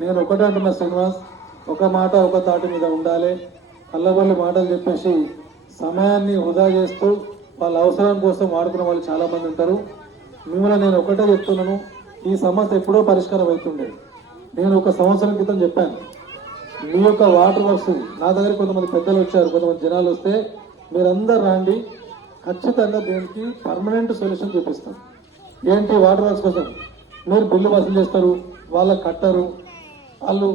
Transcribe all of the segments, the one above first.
నేను ఒకటే అంటున్నా శ్రీనివాస్, ఒక మాట ఒక తాటి మీద ఉండాలి. కళ్ళబొల్లి మాటలు చెప్పేసి సమయాన్ని వృధా చేస్తూ వాళ్ళ అవసరం కోసం వాడుకున్న వాళ్ళు చాలా మంది ఉంటారు. మిమ్మల్ని నేను ఒకటే చెప్తున్నాను, ఈ సమస్య ఎప్పుడో పరిష్కారం అవుతుండే. నేను ఒక సంవత్సరం క్రితం చెప్పాను, మీ యొక్క వాటర్ వర్క్స్ నా దగ్గర కొంతమంది పెద్దలు వచ్చారు, కొంతమంది జనాలు వస్తే మీరందరూ రండి, ఖచ్చితంగా దీనికి పర్మనెంట్ సొల్యూషన్ చూపిస్తాం. ఏంటి వాటర్ వర్క్స్ కోసం మీరు బిల్లు వసూలు చేస్తారు, వాళ్ళకి కట్టరు, వాళ్ళు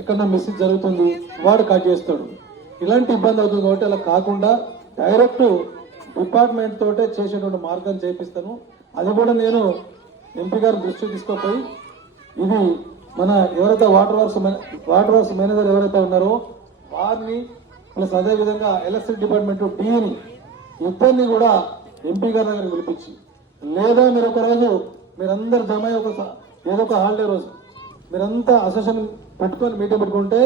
ఎక్కడన్నా మిస్టేక్ జరుగుతుంది వాడు కట్ చేస్తాడు, ఇలాంటి ఇబ్బంది అవుతుంది. కాబట్టి అలా కాకుండా డైరెక్ట్ డిపార్ట్మెంట్ తోటే చేసేటువంటి మార్గం చేపిస్తాను. అది కూడా నేను ఎంపీ గారి దృష్టికి తీసుకుపోయి ఇది మన ఎవరైతే వాటర్ వర్క్స్ మేనేజర్ ఎవరైతే ఉన్నారో వారిని ప్లస్ అదేవిధంగా ఎలక్ట్రిసిటీ డిపార్ట్మెంట్ డీని ఇద్దరిని కూడా ఎంపీ గారి దగ్గర పిలిపించి, లేదా మీరు ఒక రోజు మీరందరు జమ ఏదో ఒక హాలిడే రోజు మీరంతా అసోసియేషన్ పెట్టుకొని మీటింగ్ పెట్టుకుంటే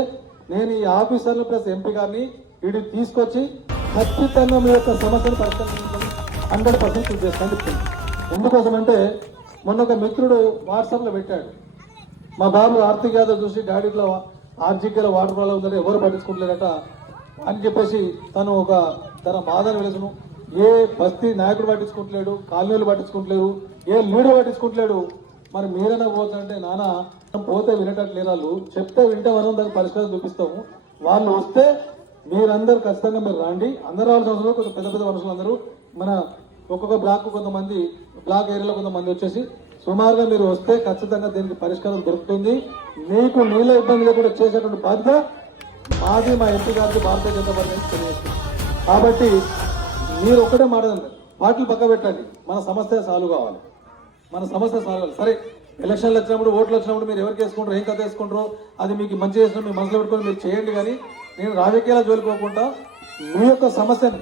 నేను ఈ ఆఫీసర్లు ప్లస్ ఎంపీ గారిని వీటికి తీసుకొచ్చి ఖచ్చితంగా మీ యొక్క సమస్యను పరిష్కరించుకొని 100% కృషి చేస్తాను చెప్తుంది. ఎందుకోసం అంటే మొన్న ఒక మిత్రుడు వాట్సాప్లో పెట్టాడు, మా బాబు ఆర్థిక యాదవ్ చూసి డాడీలో ఆర్జికలో వాటర్ ప్రాబ్లం ఉందంటే ఎవరు పట్టించుకుంటలేదట అని చెప్పేసి తను తన బాధను వెలుసును. ఏ బస్తీ నాయకుడు పట్టించుకుంటలేడు, కాలనీలు పట్టించుకుంటలేరు, ఏ లీడర్ పట్టించుకుంటలేడు. మరి మీరైనా పోతుంటే నాన్న పోతే వినేటట్టు లేరు, వాళ్ళు చెప్తే వింటే మనం దానికి పరిష్కారం చూపిస్తాము. వాళ్ళు వస్తే మీరందరూ ఖచ్చితంగా మీరు రండి. అందరూ రావాల్సిన అవసరం, కొంచెం పెద్ద పెద్ద మనుషులు అందరూ మన ఒక్కొక్క బ్లాక్ కొంతమంది బ్లాక్ ఏరియాలో కొంతమంది వచ్చేసి సుమారుగా మీరు వస్తే ఖచ్చితంగా దీనికి పరిష్కారం దొరుకుతుంది. మీకు నీళ్ళ ఇబ్బంది లేకుండా చేసేటువంటి బాధ్యత మాది, మా ఎంపీ గారికి, భారతీయ జనతా పార్టీ తెలియజేస్తుంది. కాబట్టి మీరు ఒక్కటే మాట్లాడండి, పార్టీలు పక్క పెట్టండి, మన సమస్య సాల్వ్ కావాలి, మన సమస్య సాల్వ్ కావాలి. సరే ఎలక్షన్లు వచ్చినప్పుడు ఓట్లు వచ్చినప్పుడు మీరు ఎవరికి వేసుకుంటారో ఏం కథ వేసుకుంటారో అది మీకు మంచి చేసిన మీ మనసులో పెట్టుకొని మీరు చేయండి. కానీ నేను రాజకీయాల జోలికోకుండా మీ యొక్క సమస్యను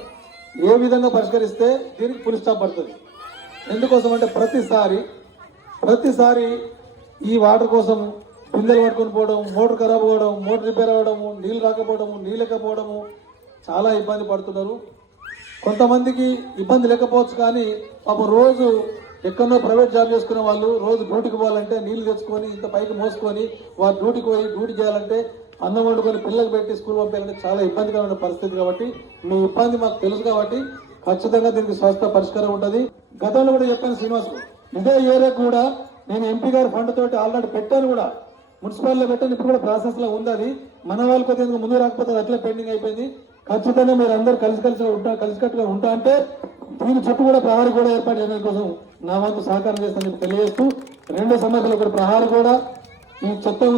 ఏ విధంగా పరిష్కరిస్తే దీనికి ఫుల్ స్టాప్ పడుతుంది. ఎందుకోసం అంటే ప్రతిసారి ఈ వాటర్ కోసం బిందెలు పట్టుకొని పోవడం, మోటార్ ఖరాబ్ అవ్వడం, మోటార్ రిపేర్ అవ్వడము, నీళ్ళు రాకపోవడము, నీళ్ళు లేకపోవడము, చాలా ఇబ్బంది పడుతున్నారు. కొంతమందికి ఇబ్బంది లేకపోవచ్చు, కానీ పాపం రోజు ఎక్కడో ప్రైవేట్ జాబ్ చేసుకునే వాళ్ళు రోజు డ్యూటీకి పోవాలంటే నీళ్లు తెచ్చుకొని ఇంత పైకి మోసుకొని వారు డ్యూటీ చేయాలంటే అన్నం వండుకొని పిల్లలకు పెట్టి స్కూల్ పంపించాలంటే చాలా ఇబ్బందికరమైన పరిస్థితి. కాబట్టి మీ ఇబ్బంది మాకు తెలుసు, కాబట్టి ఖచ్చితంగా దీనికి స్వస్థ పరిష్కారం ఉంటుంది. గతంలో కూడా చెప్పాను శ్రీనివాస్, ఇదే ఏరియా కూడా నేను ఎంపీ గారి ఫండ్ తోటి ఆల్రెడీ పెట్టాను, కూడా మున్సిపాలిటీలో పెట్టాను, ఇప్పుడు కూడా ప్రాసెస్ లో ఉంది. అది మన వాళ్ళకి కొద్దిగా ముందు రాకపోతే అట్లా పెండింగ్ అయిపోయింది. ఖచ్చితంగా మీరు అందరూ కలిసికట్టుగా ఉంటా అంటే దీని చుట్టూ కూడా ప్రహారీ కూడా ఏర్పాటు చేయడం కోసం నా వంతు సహకారం చేస్తానని తెలియజేస్తూ, 2 సమస్యలు, ఒకటి ప్రహారీ కూడా, ఈ చెత్త